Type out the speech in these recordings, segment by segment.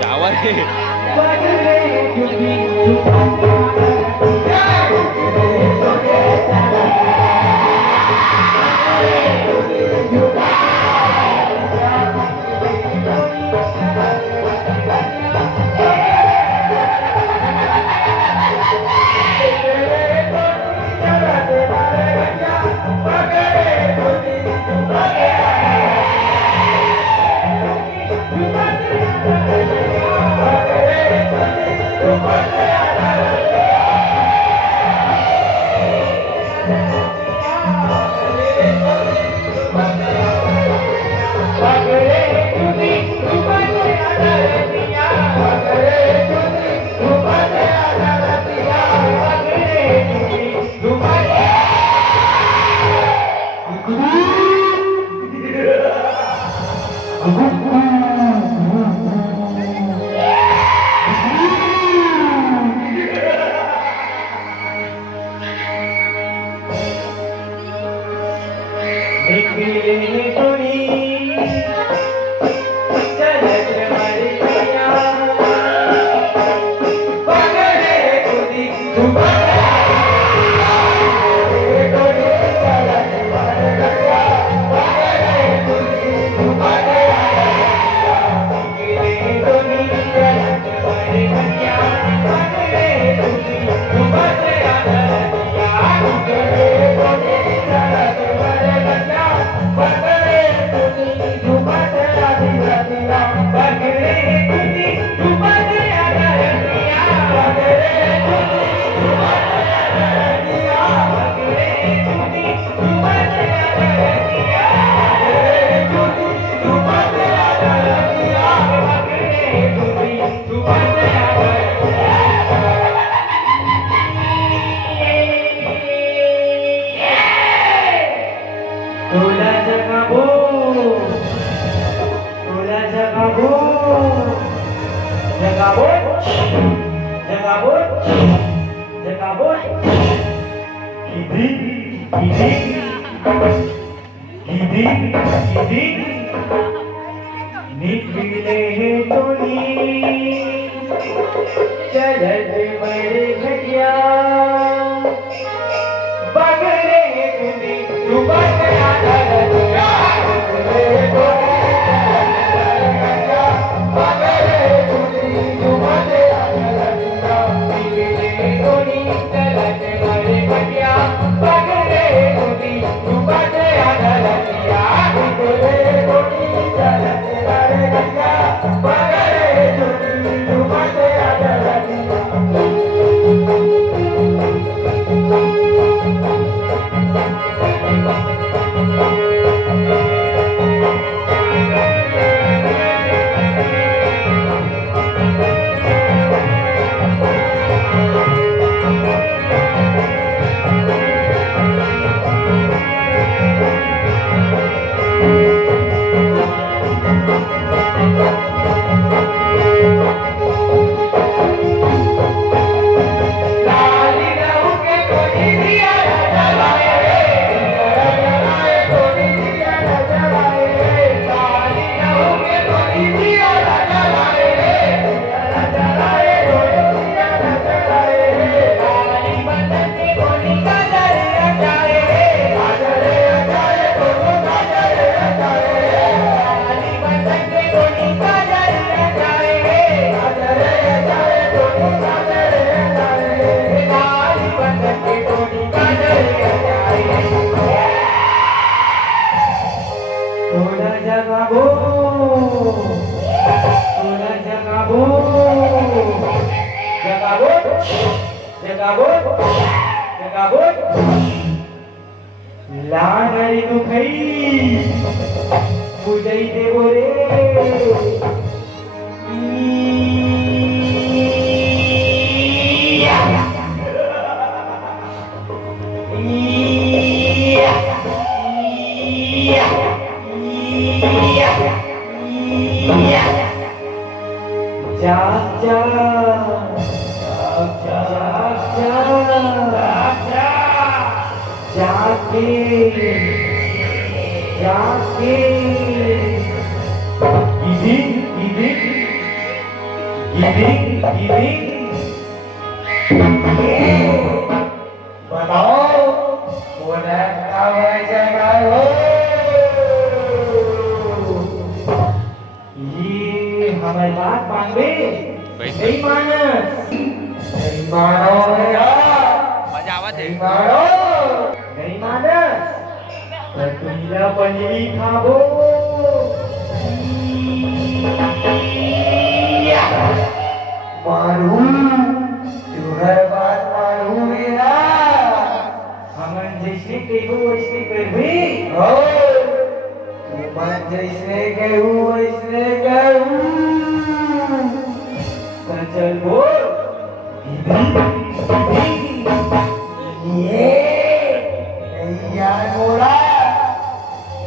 जावा रे गिविंग बताओ बोला कब जगह हो ये हमारी बात मान गए नहीं मानस नहीं मानो मजा आवा थे नहीं मानो नहीं मानस तुमला पनीरी खाबो मारू तू हर बात मारू मेरा हमन जैसे कहू वैसे करबी हो तू मन जैसे कहू वैसे कहू चल बोल ये नहीं यार मोरा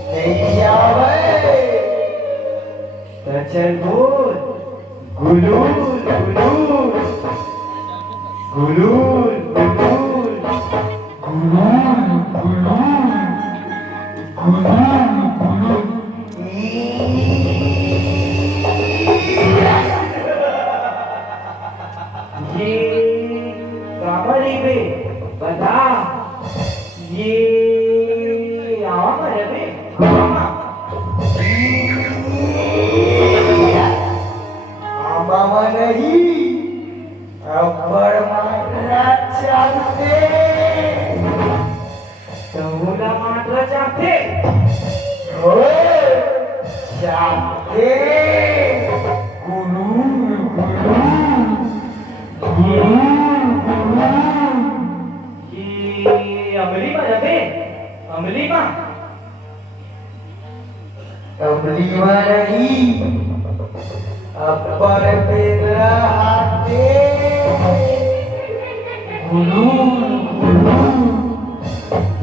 नहीं आवे चल बोल गुलूल गुलूल गुलूल गुलूल गुलूल गुलूल गुलूल ये कामरी पे बता ये आवा रे मामा नहीं अब्बर मात्रा चाहते तमुला मात्रा चाहते हो चाहते गुलूल गुलूल ये अमली में रहे अमली में नहीं अब्बर पेदरा हाथे गुलूल गुलूल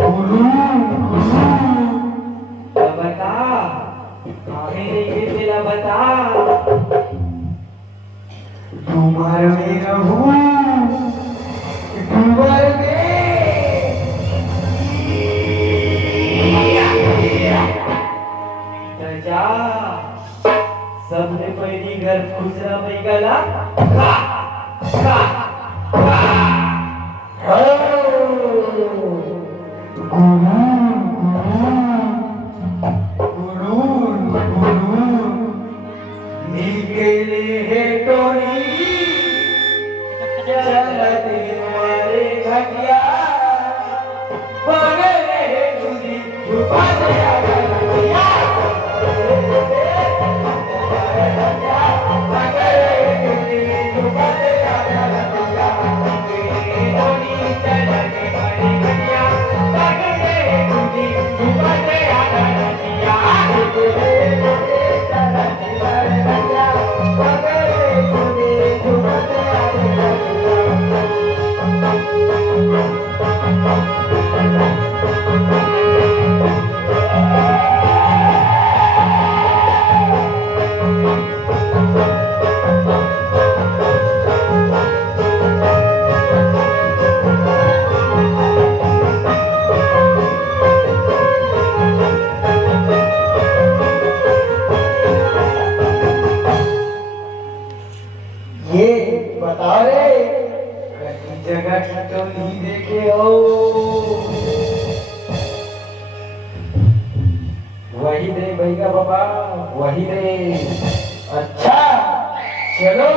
गुलूल गुलूल बता हमें ये दिला बता डूमर में रहूं डूमर में जा सबने पहली घर खुसरा में गला खा खा खा गुलूल गुलूल निकले है टोनी चलते मारे घटिया बगले है तुझी छुपा दिया बता रे कहीं जगह की तो नहीं देखे हो वही दे भैया बाबा वही दे अच्छा चलो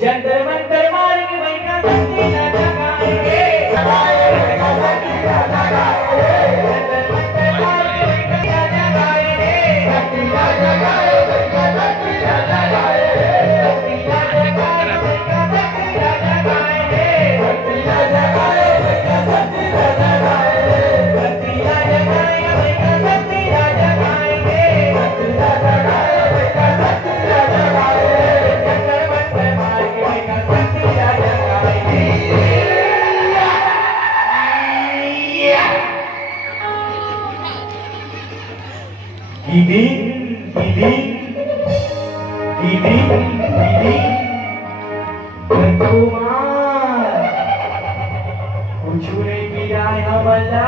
जंतर मंतर मारेंगे भैया सच्ची ना जगाएंगे जगाएंगे सच्ची ना जगाएंगे जंतर मंतर मारेंगे भैया जगाएंगे सच्ची ना जगाएंगे सच्ची ना जगाएंगे दीदी कुछ नहीं पी रहा है हमला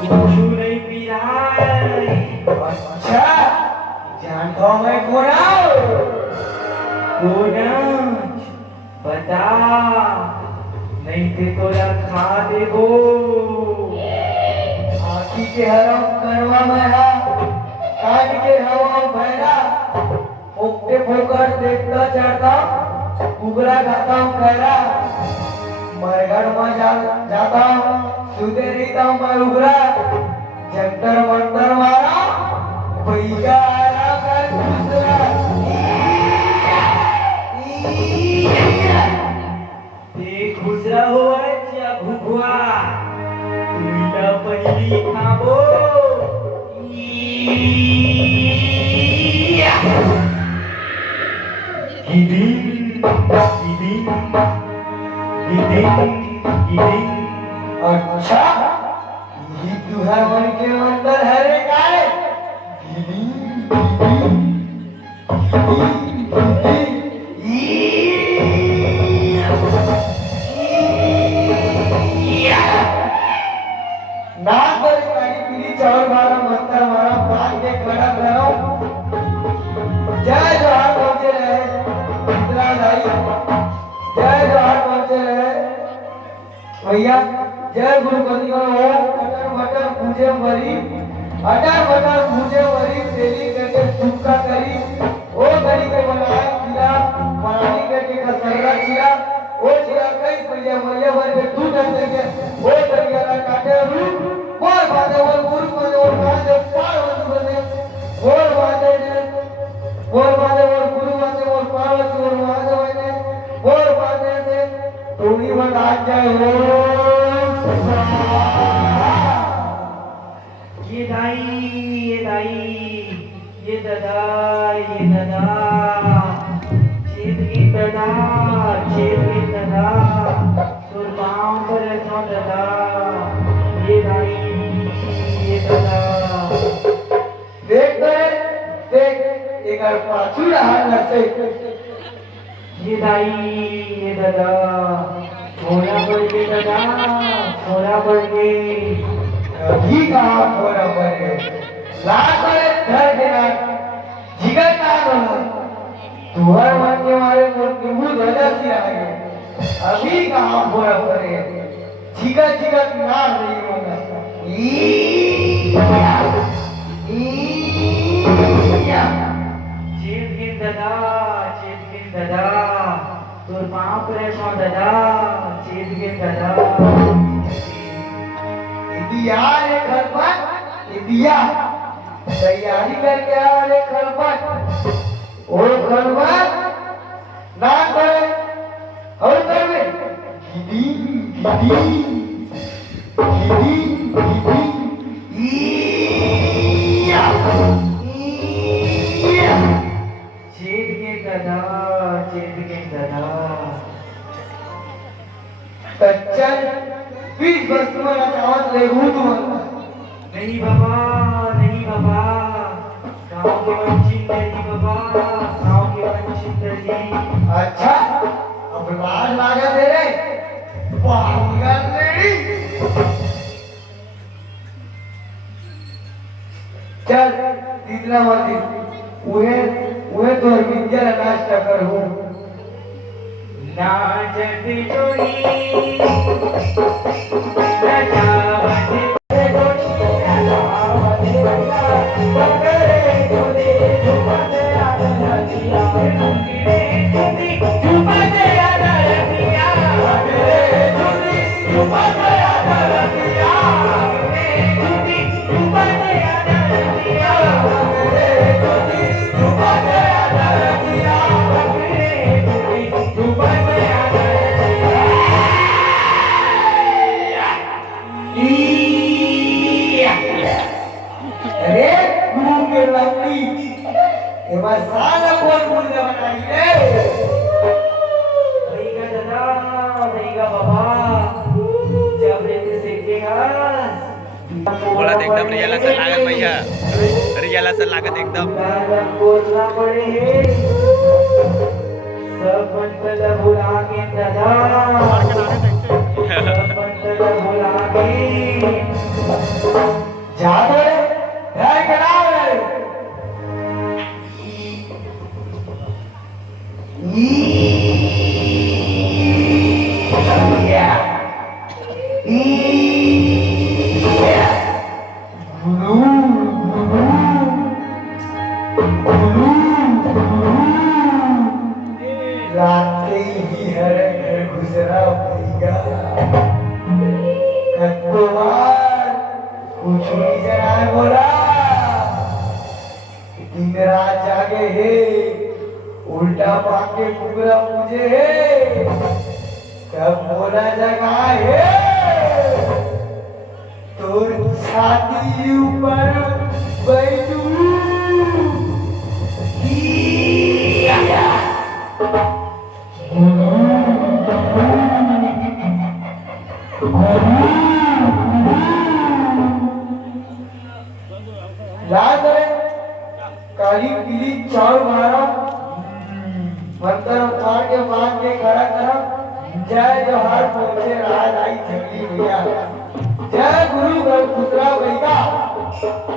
कुछ नहीं पी रहा है अच्छा जानता हूँ मैं कौन हूँ कोनच बता नहीं थे तोरा खा देबो आखी के हरम करवा मेरा कान के हवा भैरा फोकते फोकर देखता चाहता उगरा खाता हूँ कहरा मैं घर में जाता हूँ सुते रहता हूँ मैं उगरा जंतर मंतर मारा भैया आरा कर दूसरा देख खुसरा हुआ या घुघुआ तुइला पहली खाबो गिदी गिदी गिदी गिदी अच्छा ये तुहार मन के अंदर है रे काले गिदी ना करे काली पीली चावल मारा मंत्र मारा पान के खड़ा करो जय जोहार पहुंचे रहे इतना लाई जय जोहार पहुंचे रहे भैया जय गुरुपति को अटर मटर पूजे मरी अटर मटर पूजे मरी तेली करके सुक्का करी ओ गरी के बनाया खिला बनानी करके कसररा खिला ओ चिरा कई पड़िया मरिया भर के दूध करके ओ दरिया का काटे रू बोल बादे बोल गुरु को बोल बादे पार्वती बने बोल बादे बोल गुरु बादे बोल पार्वती बोल बादे बने बोल बादे से तोड़ी बना जाए हो ये दाई ये दादा चेत की दादा तो पाँव पर ऐसा दादा ये दाई ये दादा देख एक और पाछू रहा न से ये दाई ये दादा थोड़ा बढ़ के दादा थोड़ा बढ़ के अभी कहाँ थोड़ा बढ़ के लाख बड़े धर के ना जिगर ना बना तुहर मन के मारे मुंह ध्वजा सी आ गए अभी कहाँ थोड़ा बढ़ के जिगर ना नहीं होगा चेत गिन दादा तोर पाँव पर ऐसा दादा चेत गिन दादा इदिया रे घर पर इदिया तैयारी करके आ रे घर पर और घर पर ना करे और कर में गिदी चेत के दादा कच्चन 20 वर्ष तुम्हारा चावत ले हूँ नहीं बाबा गाँव के वंचित नहीं बाबा गाँव के वंचित नहीं अच्छा अब लाज लागा दे रे पागल नहीं चल इतना मत उहे तो विद्या नाश्ता कर हूँ नाचत जोड़ी बोला एकदम रियल असं लागत भैया रियल असं लागत एकदम बोलना पड़े सब मंत्र भुला के दादा सब मंत्र भुला के जादे है करावे रात जागे हे उल्टा पाक के पूरा मुझे हे कब बोला जगा हे तोर छाती ऊपर बैठू याद है काली पीली चावल मारा मंत्र उतार के बांध के खड़ा करा जय जोहार पहुंचे राज आई चली भैया जय गुरु खुसरा भैया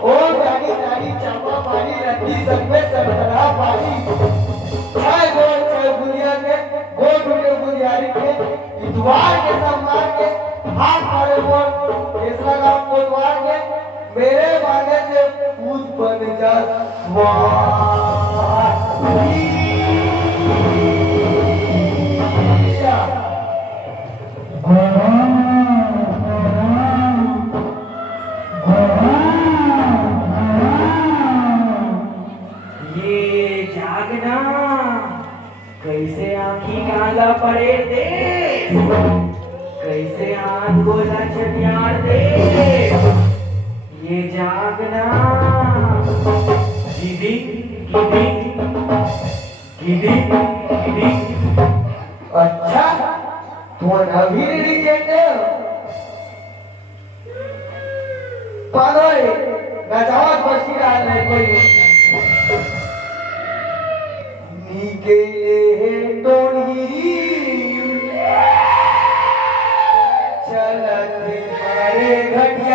ओ जानी जानी चापा पानी रत्ती सब में सरसरा पानी जय गुड़िया के गो टूटे गुड़ियारी के द्वार के सब मार के हाथ मारे बोल केसरा गांव को द्वार के मेरे माने से पूत बन जा ये जागना कैसे आँखी कांदा पड़े दे कैसे हाथ गोला चटियार दे ये जागना गिदी गिदी गिदी गिदी अच्छा तुम अभी रेडी कहते हो पागल गजावत बसी रहा है कोई नीके है टोनी चलते मारे घटिया